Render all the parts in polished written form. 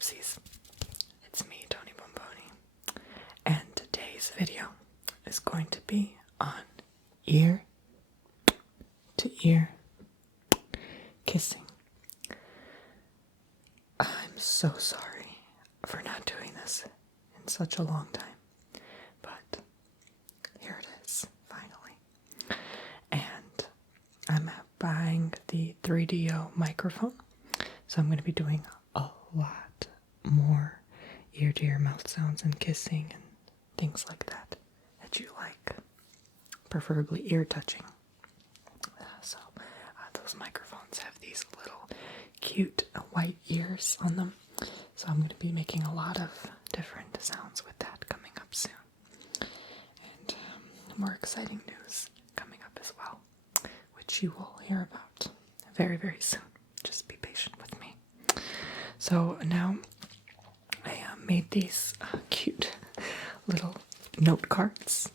poopsies. It's me, Tony Bomboni, and today's video is going to be on ear to ear kissing. I'm so sorry for not doing this in such a long time, but here it is, finally. And I'm buying the 3DO microphone, so I'm going to be doing a lot more ear-to-ear mouth sounds and kissing and things like that you like, preferably ear-touching. Those microphones have these little cute white ears on them, so I'm going to be making a lot of different sounds with that coming up soon. And more exciting news coming up as well, which you will hear about very, very soon. Just be patient with me. So now I made these cute little note cards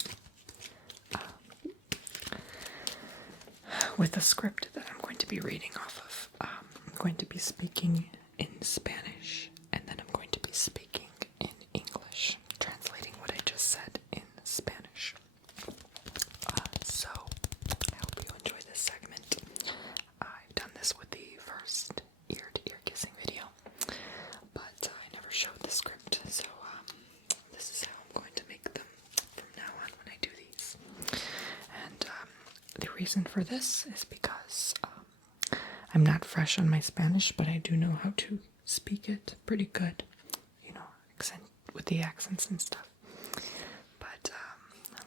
with a script that I'm going to be reading off of. I'm going to be speaking in Spanish, and then I'm going to be speaking in English, translating what I just said in Spanish. So I hope you enjoy this segment. I've done this with the first ear-to-ear kissing video, but I never showed the script, so this is how I'm going to make them from now on when I do these. And the reason for this is because I'm not fresh on my Spanish, but I do know how to speak it pretty good, with the accents and stuff. But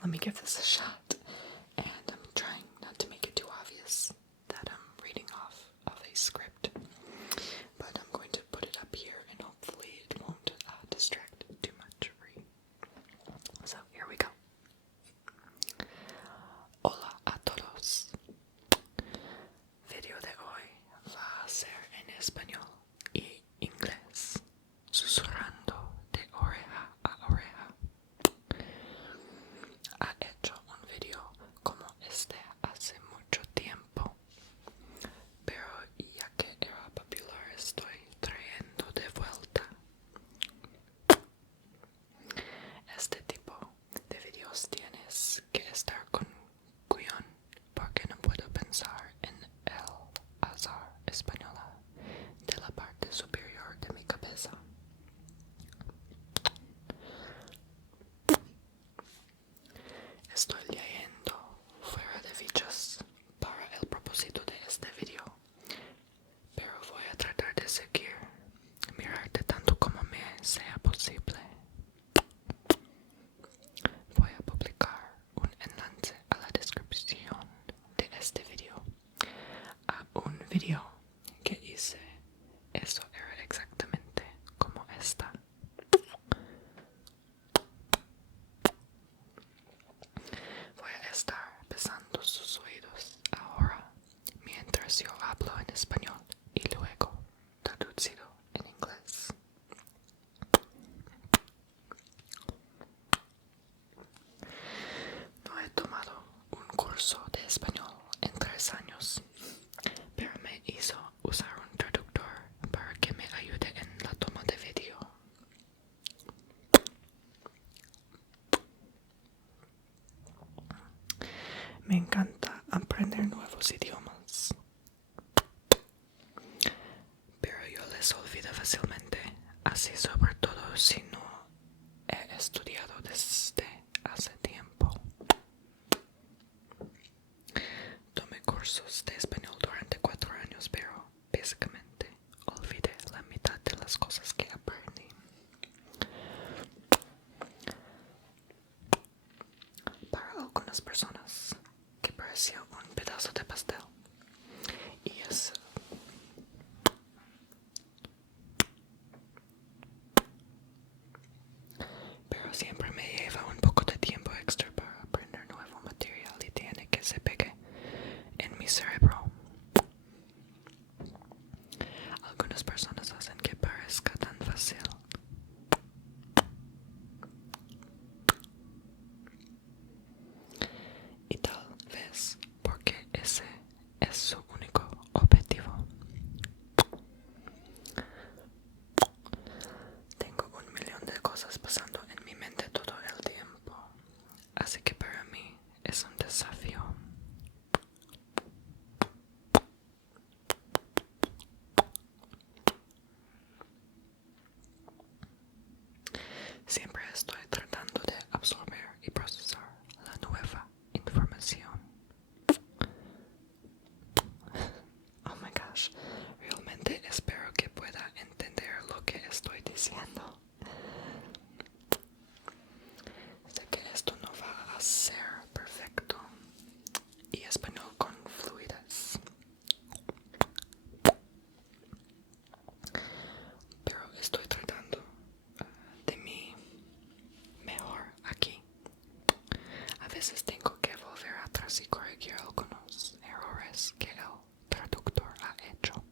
let me give this a shot, and I'm trying not to make it too obvious that I'm reading off of a script, but I'm going to put it up here, and hopefully it won't distract too much for you. So here we go. Hola a todos. Video de hoy va a ser en español y inglés, susurrando de oreja a oreja. Ha hecho un video como este hace mucho tiempo, pero ya que era popular estoy trayendo de vuelta. Este tipo de videos tienes que estar con cuidado porque no puedo pensar en el azar española de la parte superior de mi cabeza. Estoy leyendo fuera de fichas para el propósito de este video, pero voy a tratar de seguir, mirarte tanto como me sea posible. Voy a publicar un enlace a la descripción de este video a un video que hice. Eso era exactamente como esta. Voy a estar besando sus oídos ahora mientras yo hablo en español y luego traducido en inglés. No he tomado un curso de español en 3 años, pero me hizo usar un traductor para que me ayude en la toma de video. Me encanta aprender nuevos idiomas, pero yo les olvido fácilmente, así sobre todo si no he estudiado desde hace tiempo. Tomé cursos de español durante 4 años, pero básicamente olvidé la mitad de las cosas que aprendí. Para algunas personas, que pareció un pedazo de pastel, y es Realmente espero que pueda entender lo que estoy diciendo. Sé que esto no va a ser perfecto. Y español con fluidez. Pero estoy tratando de mi mejor aquí. A veces tengo que volver atrás y corregir algunos errores que el traductor ha hecho.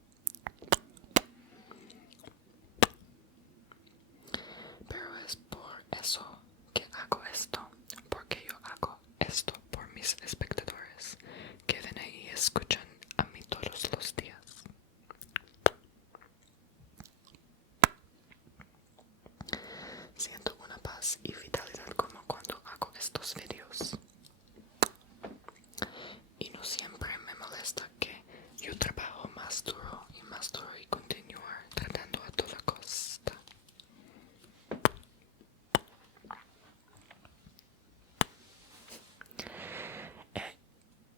Pero es por eso que hago esto, porque yo hago esto por mis espectadores que ven ahí y escuchan a mí todos los días. Siento una paz y vitalidad como cuando hago estos vídeos. Y no siempre me molesta que yo trabajo más duro y continuar tratando a toda costa.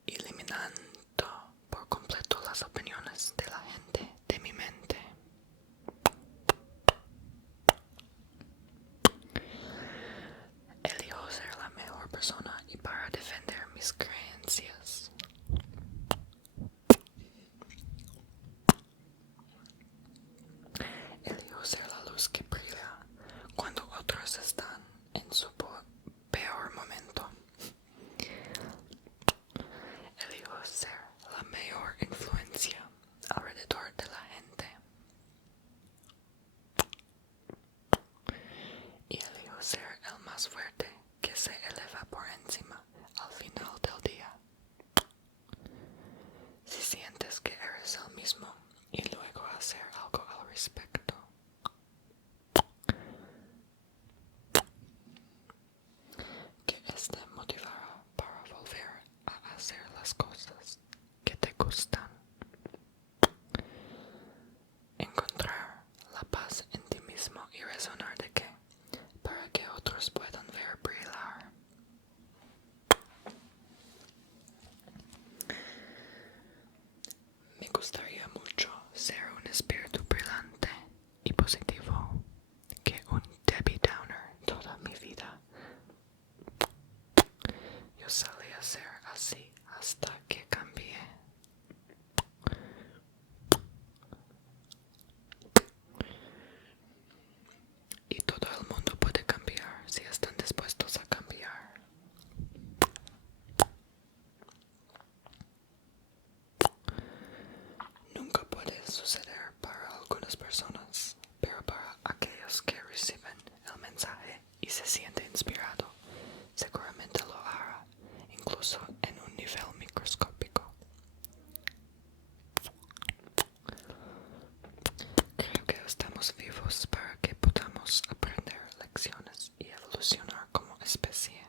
Eliminando por completo las opiniones de la gente de mi mente. Elijo ser la mejor persona y para defender mis creencias. Elijo ser la luz que brilla cuando otros están en su peor momento. Elijo ser la mayor influencia alrededor de la gente. Y elijo ser el más fuerte que se eleva por encima al final del día. Si sientes que eres el mismo y luego hacer algo al respecto. Que este motivará para volver a hacer las cosas que te gustan. Encontrar la paz en ti mismo y resonar de que para que otros puedan ver brillar. Me gustaría mucho ser un espíritu brillante y positivo que un Debbie Downer toda mi vida. Yo solía ser así hasta que cambié. Y todo el mundo puede cambiar si están dispuestos a cambiar. Nunca puede suceder para algunas personas, pero para aquellos que reciben el mensaje y se sienten inspirados, seguramente lo hará, incluso en un nivel microscópico. Creo que estamos vivos para que podamos aprender lecciones y evolucionar como especie.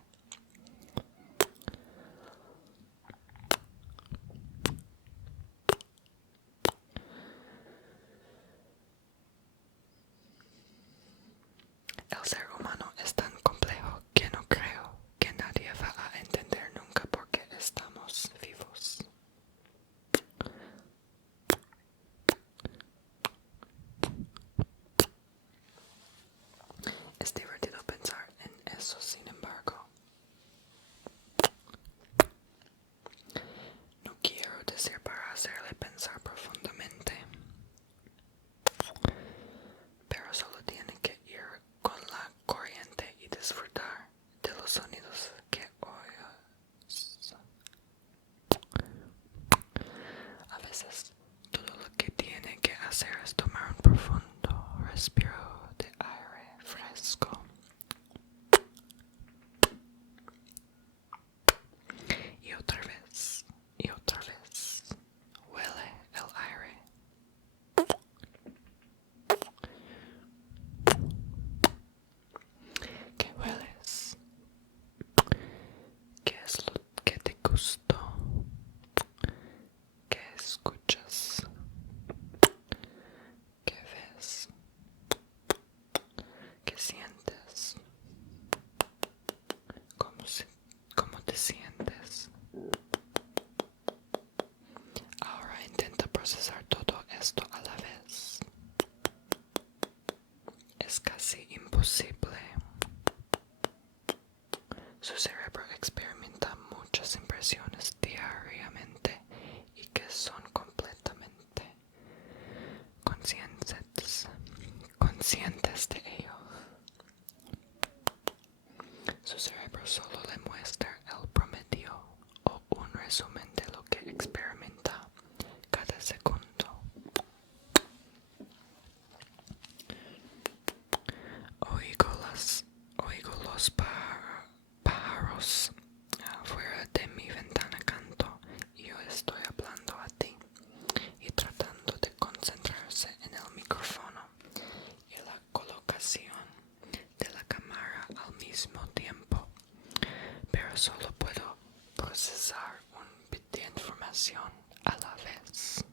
El ser humano es tan complejo que no creo que nadie va a entender nunca por qué estamos vivos. Es divertido pensar en eso, sin embargo. No quiero decir para hacerle pensar profundamente, pero solo tiene que ir con la corriente y disfrutar de los sonidos que oyes. A veces, todo lo que tiene que hacer es tomar un profundo respiro de aire fresco. Y otra vez, huele el aire. ¿Qué hueles? ¿Qué es lo que te gustó? ¿Qué escuchas? ¿Qué ves? ¿Qué sientes? ¿Cómo te sientes? Ahora intenta procesar todo esto a la vez. conscientes de ello. Su cerebro solo le muestra el promedio o un resumen de lo que experimenta cada segundo. Oigo los pájaros fuera de mi ventana canto y yo estoy hablando a ti y tratando de concentrarse en el micrófono y la colocación de la cámara al mismo tiempo, pero solo puedo procesar un bit de información a la vez.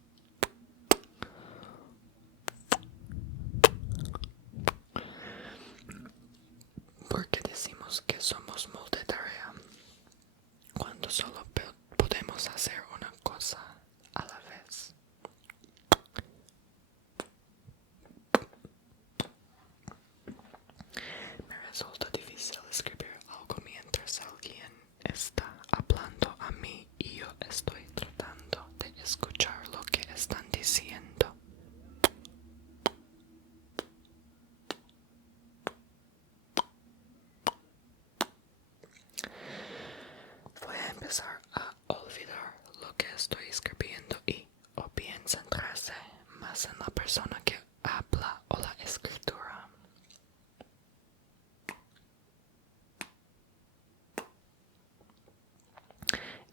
Porque decimos que somos multitarea cuando solo podemos hacer una cosa a la vez. Me resulta difícil escribir algo mientras alguien está hablando a mí y yo estoy tratando de escuchar lo que están diciendo. Voy a empezar a olvidar lo que estoy escribiendo y o bien centrarse más en la persona que habla o la escritura.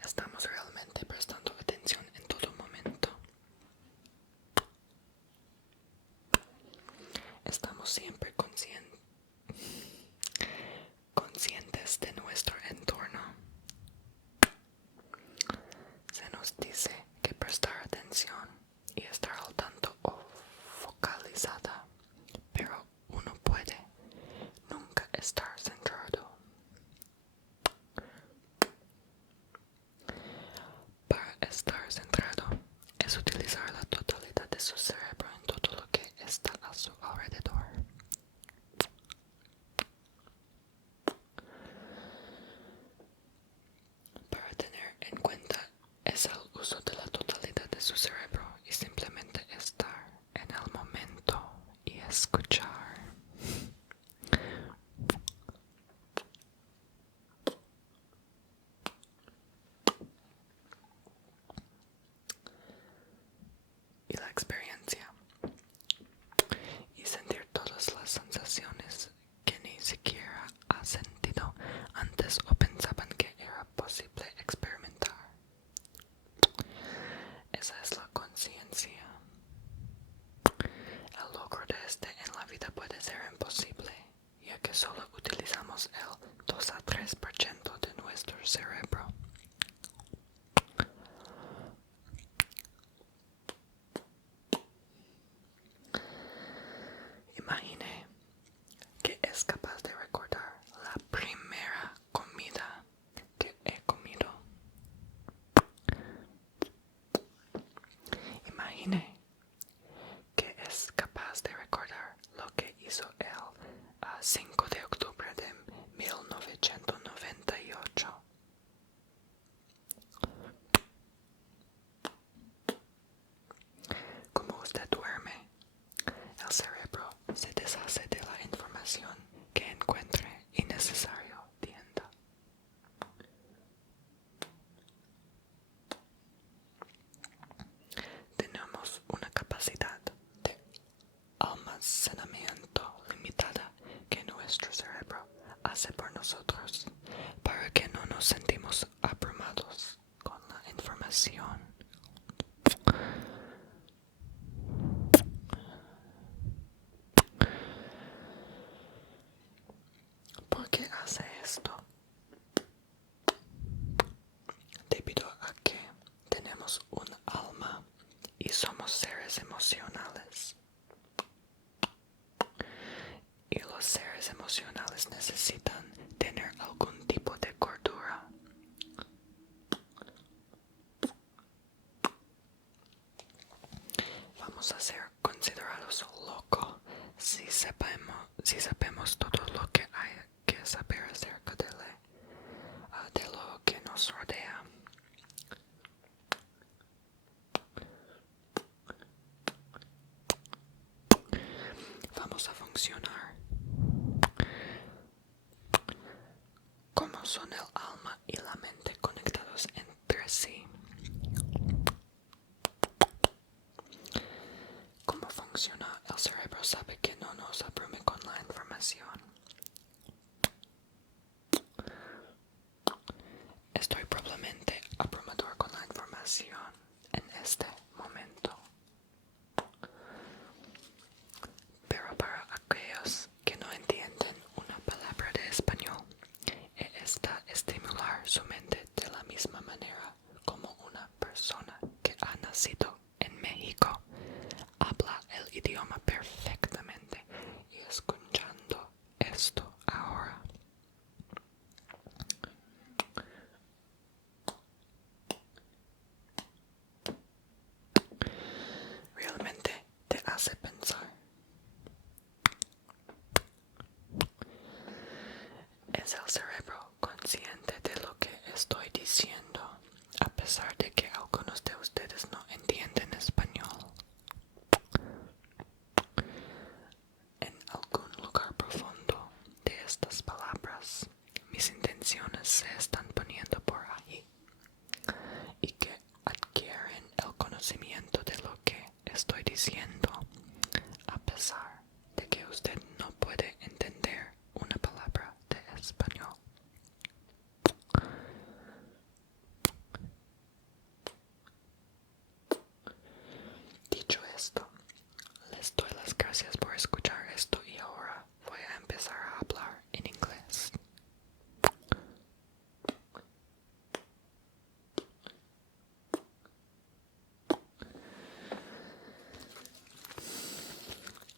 Estamos realmente prestando atención en todo momento. Estamos siempre conscientes de nuestro entorno. Se nos dice que prestar atención y estar al tanto o focalizada, pero uno puede nunca estar centrado. Para estar centrado es utilizar la totalidad de su cerebro en todo lo que está a su alrededor. Para tener en cuenta es el uso de la totalidad de su cerebro y simplemente estar en el momento y escuchar. Y la experiencia y sentir todas las sensaciones que ni siquiera has sentido antes o pensaban que era posible experimentar. Esa es la conciencia. El logro de este en la vida puede ser imposible, ya que solo utilizamos el 2 a 3% de nuestro cerebro. Imagine que es capaz de recordar la primera comida que he comido. Imagine que es capaz de recordar lo que hizo el 5 de octubre de 1998. Como usted duerme, el cerebro se deshace de la información que encuentre innecesario. Tienda. Tenemos una capacidad de almacenamiento limitada que nuestro cerebro hace por nosotros para que no nos sentimos abrumados con la información. ¿Por qué hace esto? Debido a que tenemos un alma y somos seres emocionales. Y los seres emocionales necesitan tener algún tipo de cordura. Vamos a ser considerados locos si sabemos todo lo que hay que saber acerca de lo que nos rodea. sabe que no nos abrume con la información. Estoy probablemente abrumador con la información en este momento. Pero para aquellos que no entienden una palabra de español, está estimular su mente de la misma manera como una persona que ha nacido en México habla el idioma perfectamente. Y escuchando esto ahora, realmente te hace pensar. Es el cerebro consciente de lo que estoy diciendo, a pesar de que algunos de ustedes no entienden español. En algún lugar profundo de estas palabras, mis intenciones se están poniendo por ahí y que adquieren el conocimiento de lo que estoy diciendo, a pesar de que usted no puede entender una palabra de español. Dicho esto, les doy las gracias por escuchar esto y ahora voy a empezar a hablar en inglés.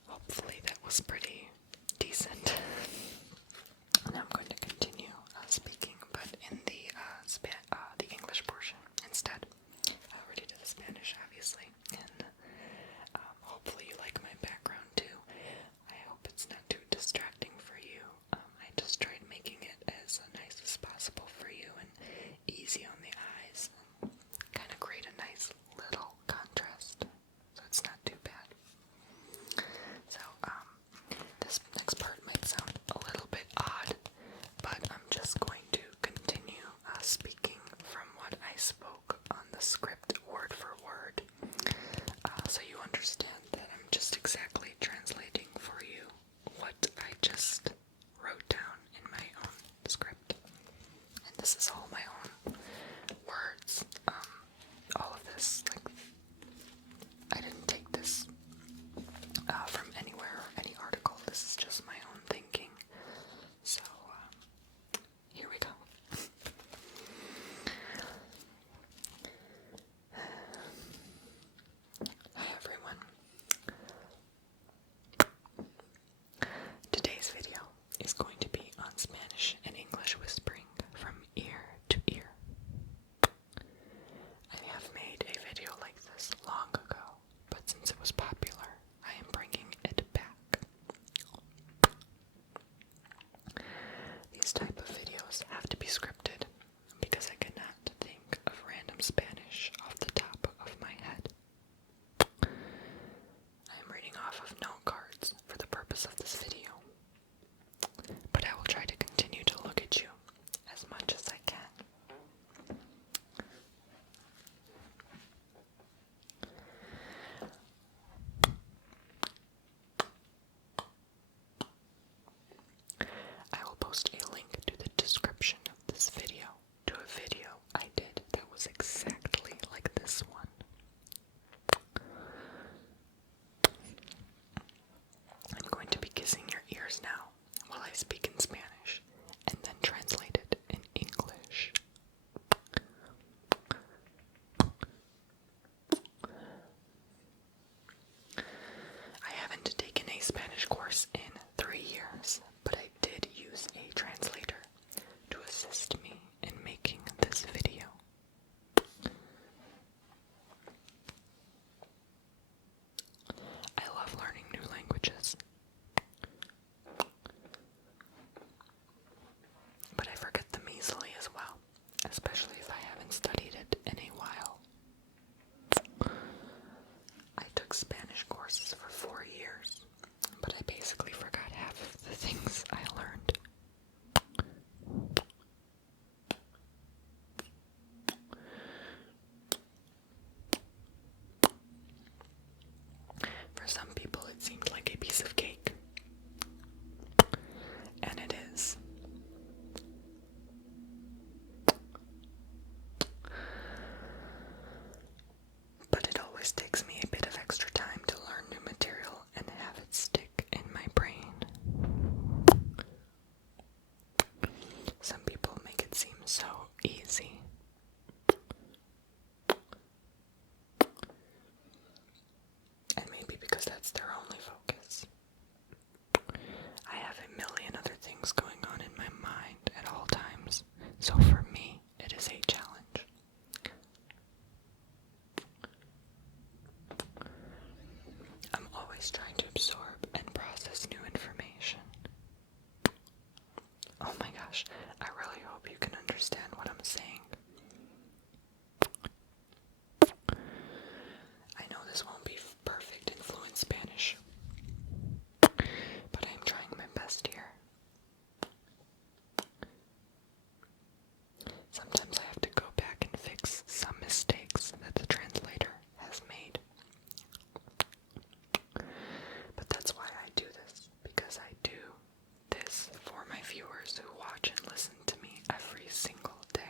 Hopefully that was pretty decent. Now I'm going to continue speaking, but in the English portion instead. I already did the Spanish, obviously, and hopefully you like my background too. I hope it's not too distracting for you. I just tried making it as nice as possible for you and easy on the eyes. Kind of create a nice little contrast, so it's not too bad. So, this next part might sound a little bit odd, but I'm just going to continue speaking from what I spoke on the script word for word, so you understand that I'm just exactly translating for you what I just wrote down in my own script. And this is all my own words. All of this, like, I didn't take this from anywhere or any article. This is just my own thinking. So, here we go. Hi everyone. Today's video is going to be on Spanish and English whispering from ear to ear. I have made a video like this long ago, but since it was popular, I am bringing it back. These type of videos have to be scripted because I cannot think of random Spanish off the top of my head. I am reading off of note cards for the purpose of this video. their only focus. I have a million other things going on in my mind at all times, so for me, it is a challenge. I'm always trying to absorb and process new information. Oh my gosh, I really hope you can understand what I'm saying. I know this won't be perfect in fluent Spanish, but I am trying my best here. Sometimes I have to go back and fix some mistakes that the translator has made. But that's why I do this, because I do this for my viewers who watch and listen to me every single day.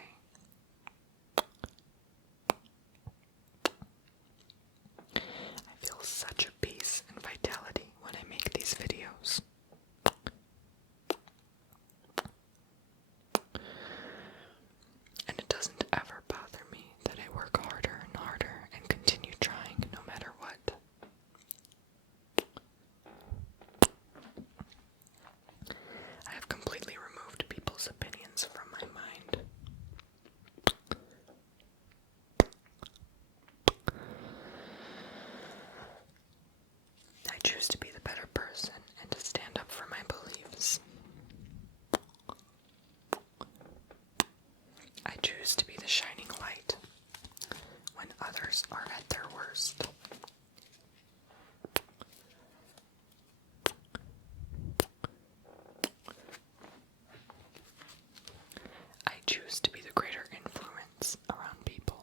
I feel such a peace and vitality when I make these videos. And it doesn't ever bother me that I work harder and harder and continue trying no matter what. I have completely removed people's opinions from my mind. I choose to be the better person and to stand up for my beliefs. I choose to be the shining light when others are at their worst. I choose to be the greater influence around people.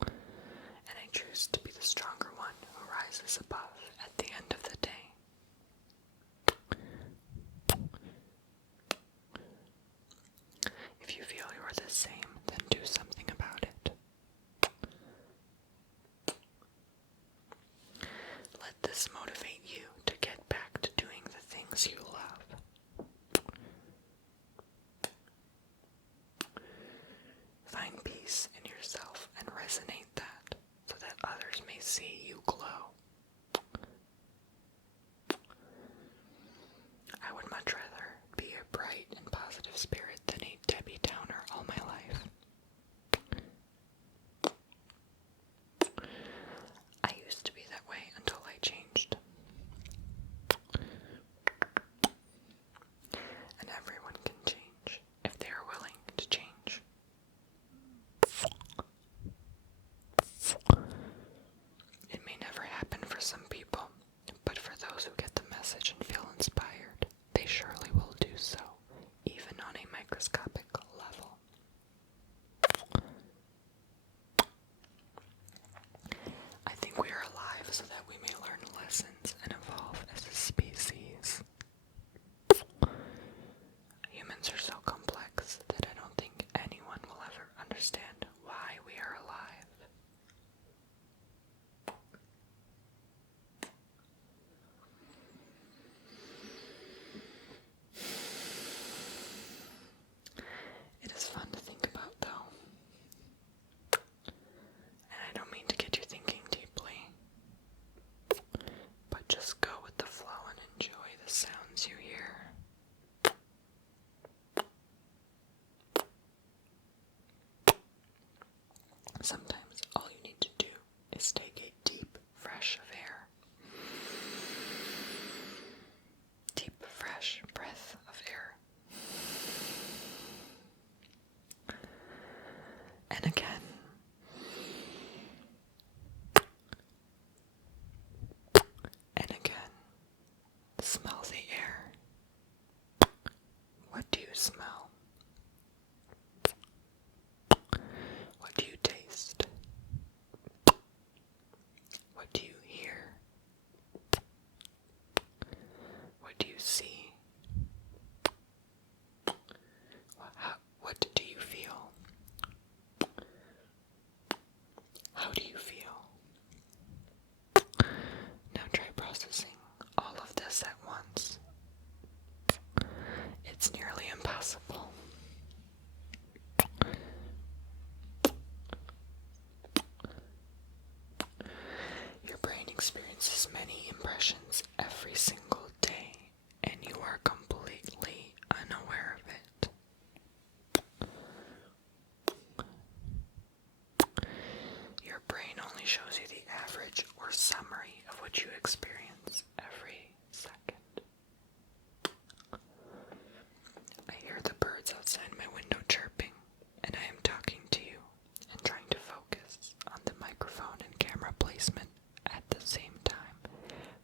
And I choose to be the stronger one who rises above at the end of the day. If you feel you are the same, then do something about it. Let this motivate you to get back to doing the things you love. Find peace in yourself and resonate that so that others may see you glow. I would much rather be a bright and positive spirit than a Debbie Downer all my life. I used to be that way until I changed. And everyone can change if they are willing to change. It may never happen for some people, but for those who get the message and feel inspired, they surely will do so, even on a microscopic level. I think we are alive so that we may learn lessons and evolve as a species. Humans are so complex that I don't think anyone will ever understand why we are alive. It is fun to think about, though. And I don't mean to get you thinking deeply, but just go with the flow and enjoy the sounds you hear. Sometimes all you need to do is take a deep, fresh of air. Deep, fresh breath of air. And again. And again. Smell the air. What do you smell? What do you taste? What do you hear? What do you see? What do you feel? How do you feel? Now try processing all of this at once. It's nearly impossible. Your brain experiences many impressions sensations every single day, and you are completely unaware of it. Your brain only shows you the average or summary of what you experience every second. I hear the birds outside my window chirping, and I am talking to you and trying to focus on the microphone and camera placement at the same time,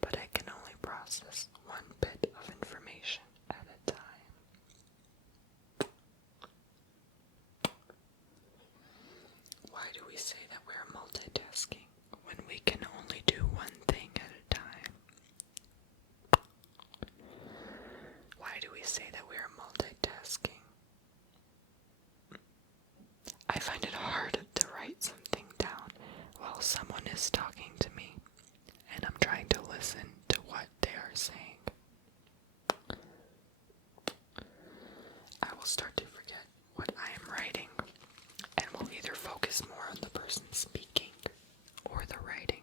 but I can only process one bit of information at a time. Why do we say that we're multitasking when we can only do one thing at a time? Why do we say that we are multitasking? I find it hard to write something down while someone is talking to me, and I'm trying to listen to what they are saying. I will start to forget what I am writing, and will either focus more on the person speaking or the writing.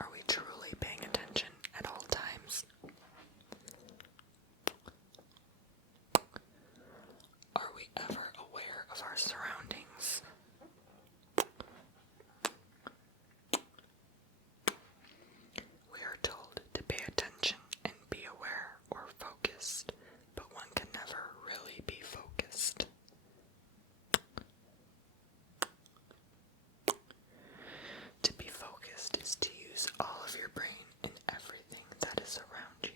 Are we truly paying attention at all times? Are we ever aware of our surroundings? We are told to pay attention and be aware or focused, but one can never really be focused. To be focused is to use all of your brain in everything that is around you.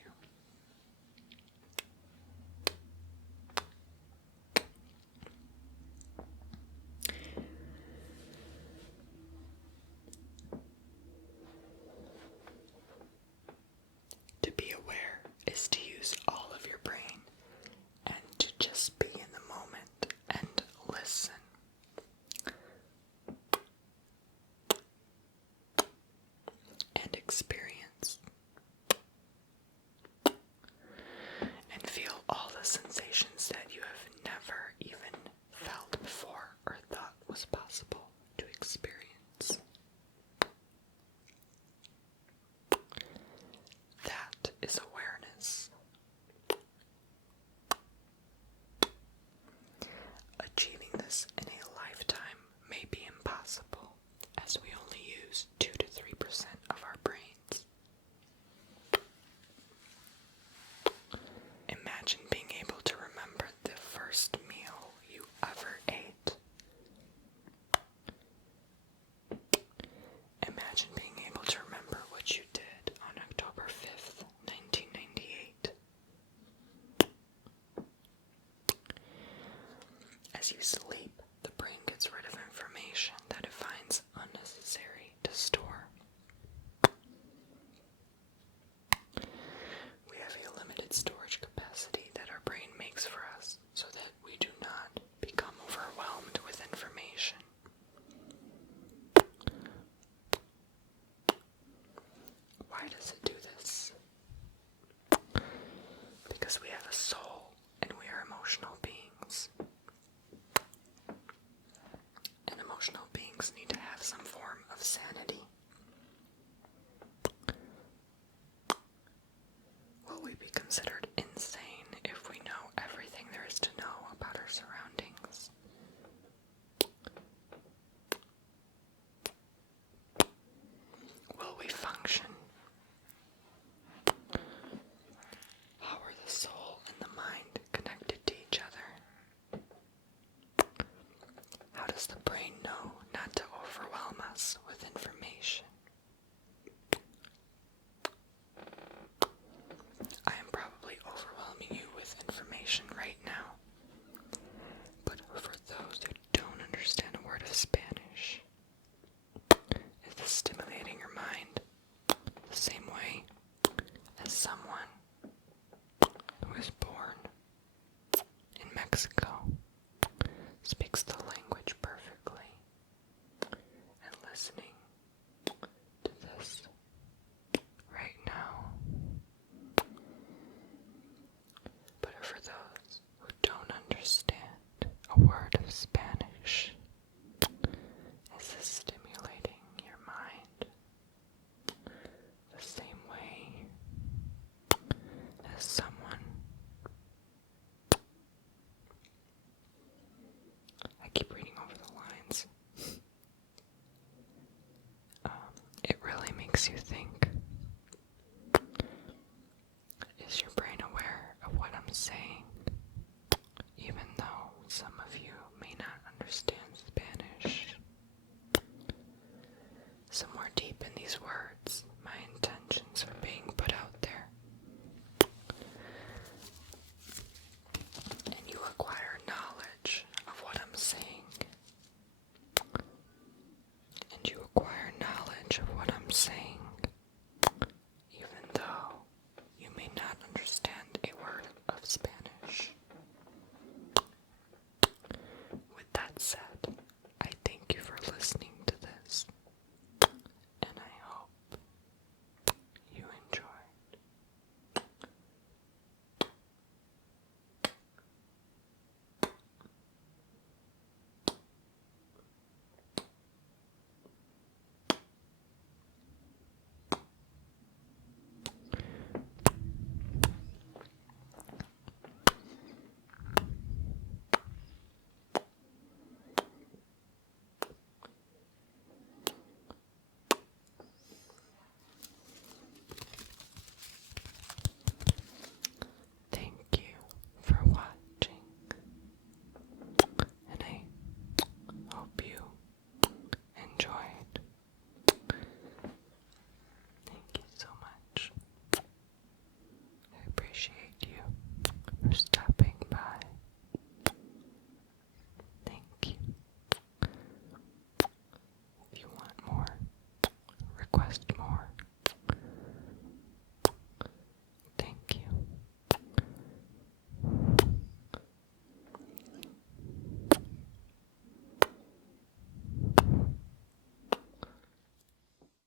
To be aware is to use all of your brain and to just be in the moment and listen. And experience. And feel all the sensations that you have never even felt before or thought was possible to experience. That is awareness. Achieving this in a lifetime may be impossible, as we only use 2 to 3% of our brains. Imagine being able to remember the first meal you ever ate. Imagine being able to remember what you did on October 5th, 1998. As you sleep, the brain gets rid of information that it finds unnecessary to store. We have a limited storage capacity that our brain makes for us so that we do not become overwhelmed with information. Why does it do this? Because we have a soul and we are emotional beings. And emotional beings need to have some form of sanity. Will we be considered insane if we know everything there is to know about our surroundings? Will we function? How are the soul and the mind connected to each other? How does the brain know not to overwhelm us with information? makes you think? Is your brain aware of what I'm saying? Even though some of you may not understand Spanish. Somewhere deep in these words, my intentions are